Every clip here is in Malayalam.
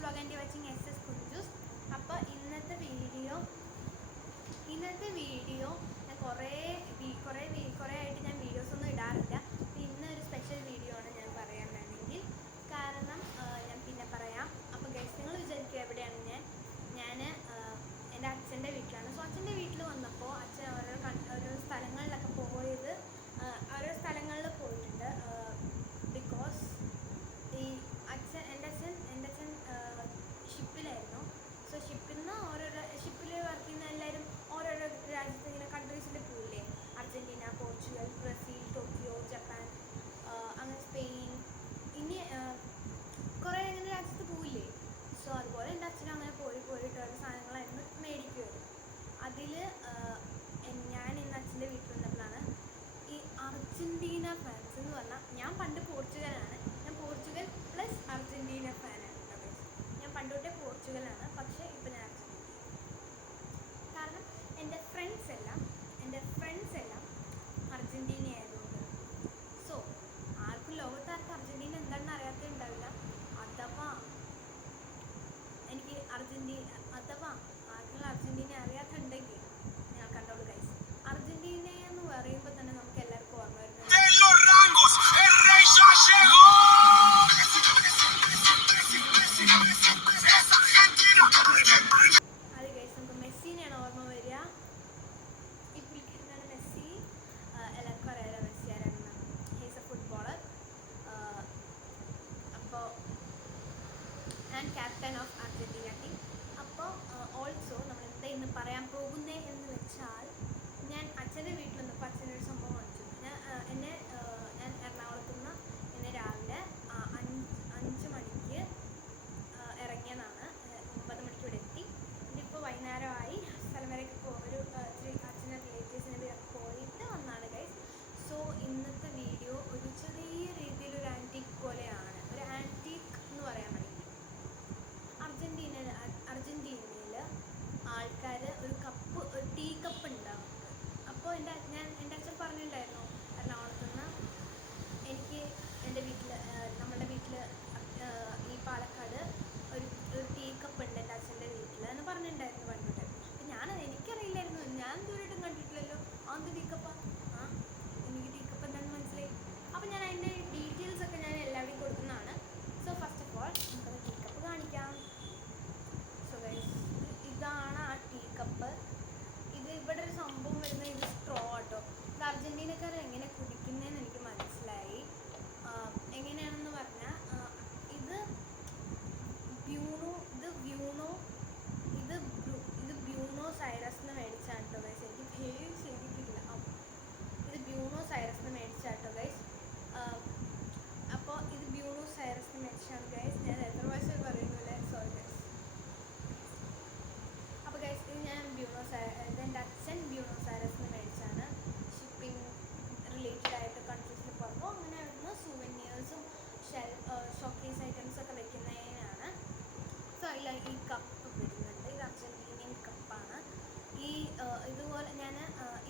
Vlog and watching SS Kunjus. അപ്പോൾ ഇന്നത്തെ വീഡിയോ ഞാൻ കുറേ ആയിട്ട് ഞാൻ വീഡിയോസ് ഒന്നും ഇടാറില്ല. ഇന്ന് ഒരു സ്പെഷ്യൽ വീഡിയോ ആണ് ഞാൻ പറയാൻ വേണമെങ്കിൽ. കാരണം ഞാൻ പിന്നെ പറയാം. അപ്പോൾ ഗൈസ്, നിങ്ങൾ വിചാരിക്കുക എവിടെയാണ് ഞാൻ എൻ്റെ അച്ഛൻ്റെ വീട്ടിലാണ്. സോ അച്ഛൻ്റെ വീട്ടിൽ വന്നപ്പോൾ അച്ഛൻ ഓരോ സ്ഥലങ്ങളിലൊക്കെ പോയത്, ഓരോ സ്ഥലങ്ങളിൽ പോയിട്ടുണ്ട്. ബിക്കോസ് എൻ്റെ അച്ഛൻ ഷിപ്പിലായിരുന്നു. സോ ഷിപ്പിൽ വർക്ക് ചെയ്യുന്ന എല്ലാവരും ഓരോരോ രാജ്യത്ത് ഇങ്ങനെ കൺട്രീസിൽ പോയില്ലേ. Argentina, Portugal, Brazil, Tokyo, Japan, അങ്ങനെ സ്പെയിൻ, ഇനി കുറേ അങ്ങനെ രാജ്യത്ത് പോയില്ലേ. സോ അതുപോലെ എൻ്റെ അച്ഛനും അങ്ങനെ പോയിട്ട് ഓരോ സാധനങ്ങളായിരുന്നു മേടിക്കുമായിരുന്നു. അതിൽ ഞാൻ ഇന്ന് അച്ഛൻ്റെ വീട്ടിൽ വന്നപ്പോഴാണ് ഈ അർജൻറ്റീന ഫാൻസ് എന്ന് പറഞ്ഞാൽ, ഞാൻ പണ്ട് പോർച്ചുഗലാണ്. ഞാൻ പോർച്ചുഗൽ പ്ലസ് അർജൻറ്റീന ഫാനാണ് കേട്ടോ. ഞാൻ പണ്ട് തൊട്ടേ പോർച്ചുഗലാണ്, പക്ഷേ ഇപ്പം ഞാൻ അർജൻറ്റീന. കാരണം എൻ്റെ ഫ്രണ്ട്സ് എല്ലാം അർജൻറ്റീന ആയതുകൊണ്ട്. സോ ലോകത്താർക്കും അർജൻറ്റീന എന്താണെന്ന് അറിയാത്തതുണ്ടാവില്ല. അഥവാ ആർക്കെങ്കിലും അർജൻറ്റീന അറിയാത്തുണ്ടെങ്കിൽ ഞാൻ കണ്ടോളൂ ഗൈസ്. അർജൻറ്റീന എന്ന് പറയുമ്പോൾ തന്നെ നമുക്ക് എല്ലാവർക്കും ഓർമ്മ വരുന്നത് അത് ഗൈസ്, നമുക്ക് മെസ്സിനെയാണ് ഓർമ്മ വരിക. ഈ പുള്ളിക്കാരനാണ് മെസ്സി. എല്ലാവർക്കും അറിയാലോ മെസ്സി ആരാണെന്ന്. He's a footballer. അപ്പോൾ and captain of Argentina team. അപ്പോൾ ഓൾസോ നമ്മൾ എന്താ ഇന്ന് പറയാൻ പോകുന്നേ എന്ന് വെച്ചാൽ, ഞാൻ അച്ഛൻ്റെ വീട്ടിൽ വന്നപ്പോൾ അച്ഛനൊരു സംഭവം കാണിച്ചു. ഞാൻ എറണാകുളത്തു നിന്ന് ഇന്ന് രാവിലെ 5 മണിക്ക് ഇറങ്ങിയതാണ്. 9 മണിക്ക് ഇവിടെ എത്തി. ഇതിപ്പോൾ വൈകുന്നേരമായി. സ്ഥലം വരെയൊക്കെ അച്ഛൻ്റെ റിലേറ്റീവ്സിനെ പോയിട്ട് വന്നാണ് ഗൈസ്. സോ ഇന്നത്തെ വീഡിയോ ഒരു ചെറിയ രീതിയിലൊരു ആൻറ്റീക്ക് പോലെയാണ്. ഒരു ആൻറ്റീക്ക് എന്ന് പറയാൻ വേണമെങ്കിൽ, അർജൻറ്റീനയിൽ ആൾക്കാർ ഒരു ടീ കപ്പ് ഉണ്ടാവും. അപ്പോൾ എൻ്റെ അച്ഛൻ പറഞ്ഞിട്ടുണ്ടായിരുന്നു, എറണാകുളത്ത് നിന്ന് എനിക്ക് നമ്മുടെ വീട്ടിൽ ഈ പാലക്കാട് ഒരു ടീ കപ്പ് ഉണ്ട് എൻ്റെ അച്ഛൻ്റെ വീട്ടിൽ എന്ന് പറഞ്ഞിട്ടുണ്ടായിരുന്നു പണ്ടിട്ട്. അപ്പം എനിക്കറിയില്ലായിരുന്നു, ഞാൻ ദൂരമായിട്ടും കണ്ടിട്ടില്ലല്ലോ. അതെന്ത് ടീ കപ്പാ? എനിക്ക് ടീ കപ്പ് എന്താണെന്ന് മനസ്സിലായി. അപ്പോൾ ഞാൻ അതിൻ്റെ ഡീറ്റെയിൽസ് ഒക്കെ ഞാൻ എല്ലാവരുടെയും കൊടുക്കുന്നതാണ്. സോ ഫസ്റ്റ് ഓഫ് ഓൾ നമുക്കത് ടീ കപ്പ് കാണിക്കാം. സോ ഗൈസ്, ഇതാണ് ആ ടീ കപ്പ്. ഇവിടെ ഒരു സംഭവം വരുന്നത്, ഇത് സ്ട്രോ കേട്ടോ. ഇത് അർജൻറ്റീനക്കാർ എങ്ങനെ കുടിക്കുന്നതെന്ന് എനിക്ക് മനസ്സിലായി. എങ്ങനെയാണെന്ന് പറഞ്ഞാൽ, ഇത് ബ്യൂണോസ് ഐറസിന് മേടിച്ചാണ് കേട്ടോ ഗൈസ്. എനിക്ക് പേര് ശരിക്കില്ല. ഇത് ബ്യൂണോസ് ഐറസിന് മേടിച്ചാട്ടോ ഗൈസ്. അപ്പോൾ ഇത് ബ്യൂണോസ് ഐറസിന് മേടിച്ചാണ് ഗൈസ്. ഞാൻ എത്ര പ്രാവശ്യം പറയുന്നില്ലേ, സോറി ഗൈസ്. അപ്പോൾ ഗൈസ്, ഇത് എൻ്റെ അച്ഛൻ ബ്യൂണോസ് ഐറസിന് മേടിച്ചാണ്. ഷിപ്പിംഗ് റിലേറ്റഡ് ആയിട്ട് കൺട്രീസിൽ പോകുമ്പോൾ അങ്ങനെ വരുന്ന സൂവനിയേഴ്സും ഷോക്കേസ് ഐറ്റംസൊക്കെ വെക്കുന്നതിനാണ്. സോ അതിൽ ഈ കപ്പ് വരുന്നുണ്ട്. ഇത് അർജൻറ്റീനിയൻ കപ്പാണ്. ഇതുപോലെ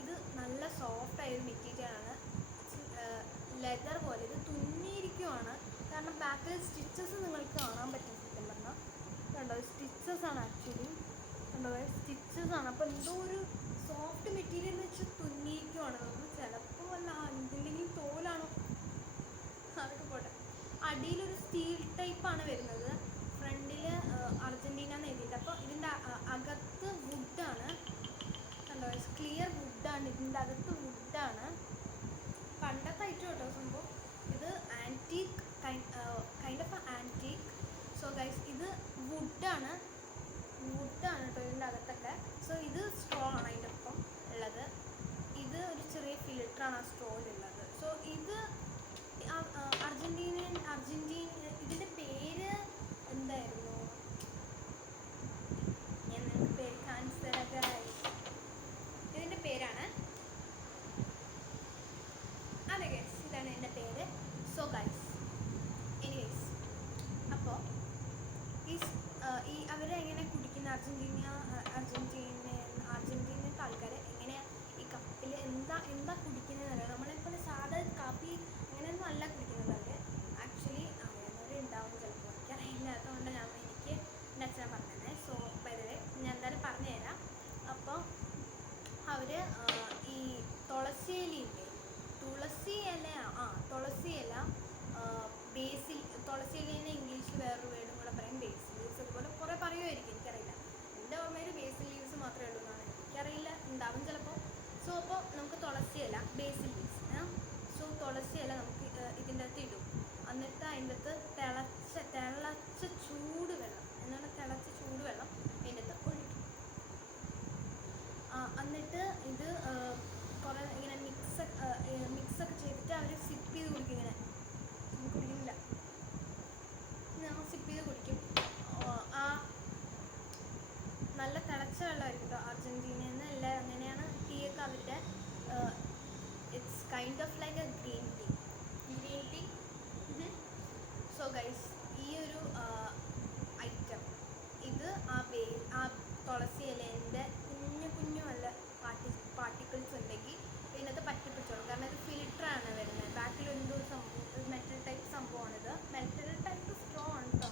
ഇത് നല്ല സോഫ്റ്റായൊരു മെറ്റീരിയലാണ്. ലെതർ പോലെ ഇത് തുന്നിയിരിക്കുവാണ്. കാരണം ബാക്കിൽ സ്റ്റിച്ചസ് നിങ്ങൾക്ക് കാണാൻ പറ്റും. സത്യം പറഞ്ഞാൽ കണ്ടോ, സ്റ്റിച്ചസ് ആണ് ആക്ച്വലി. കണ്ടോ, സ്റ്റിച്ചസ് ആണ്. അപ്പോൾ എന്തോ ഒരു സോഫ്റ്റ് മെറ്റീരിയൽ വെച്ച് തുന്നിയിരിക്കുവാണ്. നമ്മൾ ചിലപ്പോൾ വല്ല എന്തെങ്കിലും തോലാണോ, അതൊക്കെ പോട്ടെ. അടിയിലൊരു സ്റ്റീൽ ടൈപ്പാണ് വരുന്നത്. ഫ്രണ്ടിൽ അർജൻറ്റീന എന്ന് എഴുതിയിട്ട്. അപ്പോൾ ഇതിൻ്റെ അകത്ത് വുഡാണ്. കണ്ടോ, ക്ലിയർ വുഡാണ്. ഇതിൻ്റെ അകത്ത് വുഡാണ്. പണ്ടത്തെ ഐറ്റം കേട്ടോ സംഭവം. ഇത് antique, kind of antique. So guys, ഇത് വുഡാണ് കേട്ടോ ഇതിൻ്റെ അകത്തൊക്കെ. സോ ഇത് സ്ട്രോ ആണ് അതിൻ്റെ ഒപ്പം ഉള്ളത്. ഇത് ഒരു ചെറിയ ഫിൽറ്ററാണ് ആ സ്ട്രോയിലുള്ളത്. സോ ഇത് അർജൻറ്റീന ഇതിൻ്റെ പേര് എന്തായിരുന്നു, ഞാൻ നിങ്ങൾക്ക് പേര് കാണിച്ചു തരാം ഗൈസ്. ഇതിൻ്റെ പേരാണ്, അതെ ഗൈസ്, ഇതാണ് എൻ്റെ പേര്. സോ ഗൈസ്, എനിവേസ്, അപ്പോൾ ഈ അവരെങ്ങനെ കുടിക്കുന്ന അർജൻറ്റീനത്തെ ആൾക്കാർ എങ്ങനെയാണ് ഈ കപ്പിൽ എന്താ കുടിക്കുന്നതെന്ന് അറിയാം. അതിൻ്റെ അകത്ത് തിളച്ച ചൂട് വെള്ളം, എന്താണ് തിളച്ച ചൂട് വെള്ളം അതിൻ്റെ അകത്ത് ഒഴിക്കും. എന്നിട്ട് ഇത് കുറേ ഇങ്ങനെ മിക്സൊക്കെ ചെയ്തിട്ട് അവർ സിപ്പ് ചെയ്ത് കുടിക്കും. ഇങ്ങനെ കുടിക്കുന്നില്ല, ഞങ്ങൾ സിപ്പ് ചെയ്ത് കുടിക്കും. ആ നല്ല തിളച്ച വെള്ളമായിരിക്കും കേട്ടോ. അർജൻറ്റീനയിൽ നിന്ന് അല്ല, അങ്ങനെയാണ് ടീ ഒക്കെ അവരുടെ. It's kind of like a green tea. So guys, ഈ ഒരു ഐറ്റം ഇത് ആ തുളസി ഇലേൻ്റെ കുഞ്ഞു നല്ല പാർട്ടിക്കിൾസ് ഉണ്ടെങ്കിൽ ഇതിനകത്ത് പറ്റിപ്പിടിച്ചോളും. കാരണം ഇത് ഫിൽറ്ററാണ് വരുന്നത്. ബാക്കിൽ എന്തോ സംഭവം, മെറ്റൽ ടൈപ്പ് സംഭവമാണിത്. മെറ്റൽ ടൈപ്പ് സ്ട്രോ ആണ് കേട്ടോ.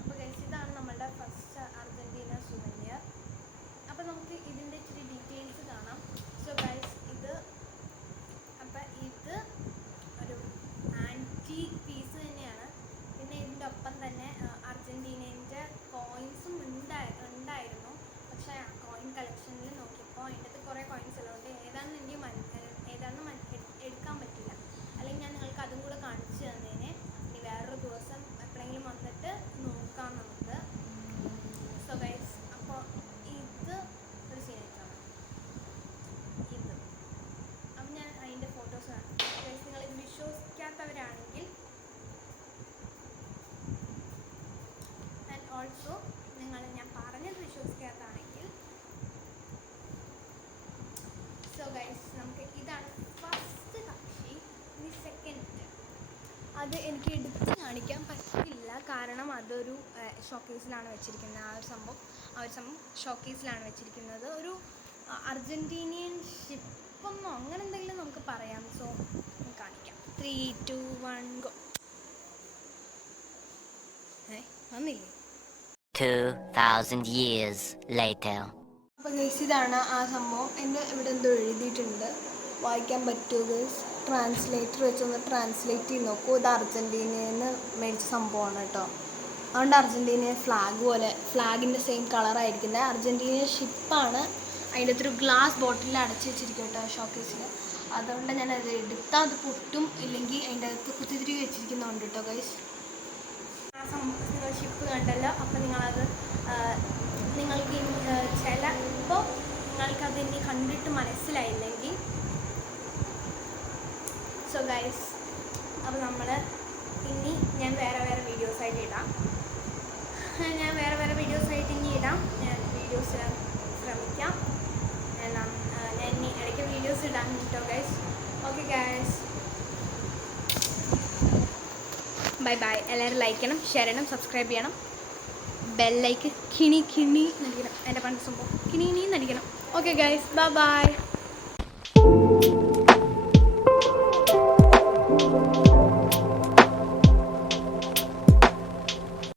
അപ്പോൾ ഗൈസ്, ഇതാണ് നമ്മളുടെ ഫസ്റ്റ് അർജൻറ്റീന സുവനിയർ. അപ്പോൾ നമുക്ക് ഇതിൻ്റെ ഇച്ചിരി ഡീറ്റെയിൽസ് കാണാം. സോ ഗൈസ്, ഇത് ഒരു ആൻറ്റീക്ക് പീസ് തന്നെയാണ്. പിന്നെ ഇതിൻ്റെ ഒപ്പം തന്നെ അർജൻറ്റീനേൻ്റെ കോയിൻസും ഉണ്ടായിരുന്നു. പക്ഷേ ആ കോയിൻ കളക്ഷനിൽ നോക്കിയപ്പോൾ അതിൻ്റെ അകത്ത് കുറേ കോയിൻസ് ഉള്ളതുകൊണ്ട് ഏതാണെന്ന് എടുക്കാൻ പറ്റില്ല. അല്ലെങ്കിൽ ഞാൻ നിങ്ങൾക്ക് അതും കൂടെ കാണിച്ചു തന്നേനെ. ഇനി വേറൊരു ദിവസം എപ്പോഴെങ്കിലും വന്നിട്ട് നോക്കാം നമുക്ക്. സോ ഗൈസ്, അപ്പോൾ ഇത് ഒരു സീനായിട്ടാണ് ഇത്. അപ്പം ഞാൻ അതിൻ്റെ ഫോട്ടോസ് കാണാം. ഗൈസ്, നിങ്ങളിത് വിശ്വസിക്കാത്തവരാണെങ്കിൽ ആൻഡ് ഓൾസോ ഞാൻ പറഞ്ഞത് വിശ്വസിക്കാത്തതാണെങ്കിൽ, സോ ഗൈസ്, നമുക്ക് ഇതാണ് ഫസ്റ്റ് കക്ഷി. ഇനി സെക്കൻഡ്, അത് എനിക്ക് എടുത്ത് കാണിക്കാൻ പറ്റില്ല, കാരണം അതൊരു ഷോക്കേസിലാണ് വെച്ചിരിക്കുന്നത്. ആ ഒരു സംഭവം ഷോക്കേസിലാണ് വെച്ചിരിക്കുന്നത്. ഒരു അർജൻറ്റീനിയൻ ഷിപ്പെന്നോ അങ്ങനെ എന്തെങ്കിലും നമുക്ക് പറയാം. സോ കാണിക്കാം. 3, 2, 1 ഗോ. വന്നില്ലേ? 2000 years later. അപ്പോൾ ഗൈസ്, ഇതാണ് ആ സംഭവം. എൻ്റെ ഇവിടെ എന്തോ എഴുതിയിട്ടുണ്ട്, വായിക്കാൻ പറ്റുമോ ഗൈസ്? ട്രാൻസ്ലേറ്റർ വെച്ചൊന്ന് ട്രാൻസ്ലേറ്റ് ചെയ്ത് നോക്കൂ. ഇത് അർജൻറ്റീനയിൽ നിന്ന് മേടിച്ച സംഭവമാണ് കേട്ടോ. അതുകൊണ്ട് അർജൻറ്റീന ഫ്ലാഗിൻ്റെ സെയിം കളറായിരിക്കുന്നത്. അർജൻറ്റീന ഷിപ്പാണ്. അതിൻ്റെ അകത്തൊരു ഗ്ലാസ് ബോട്ടിലിൽ അടച്ച് വെച്ചിരിക്കും കേട്ടോ ഷോക്കേസിൽ. അതുകൊണ്ട് ഞാനത് എടുത്താൽ അത് പൊട്ടും, ഇല്ലെങ്കിൽ അതിൻ്റെ അകത്ത് കുത്തിത്തിരി വെച്ചിരിക്കുന്നുണ്ട് കേട്ടോ ഗൈസ്. ആ നിങ്ങൾ ഷിപ്പ് കണ്ടല്ലോ. അപ്പോൾ നിങ്ങൾക്ക് ചിലപ്പോൾ നിങ്ങൾക്കത് ഇനി കണ്ടിട്ട് മനസ്സിലായില്ലെങ്കിൽ, സോ ഗൈസ്, അപ്പോൾ ഇനി ഞാൻ വേറെ വീഡിയോസായിട്ട് ഇടാം. ഞാൻ വീഡിയോസായിട്ട് ഇനി ഇടാം. ഞാൻ വീഡിയോസ് ഇടാൻ ശ്രമിക്കാം. ഞാൻ ഇനി ഇടയ്ക്ക് വീഡിയോസ് ഇടാൻ കേട്ടോ ഗൈസ്. Okay guys, bye. എല്ലാവരും ലൈക്ക് ചെയ്യണം, ഷെയർ ചെയ്യണം, സബ്സ്ക്രൈബ് ചെയ്യണം. ബെല്ലൈക്ക് കിണി നടിക്കണം. എൻ്റെ പണ്ട് സംഭവം കിണി നടിക്കണം. Okay guys, by.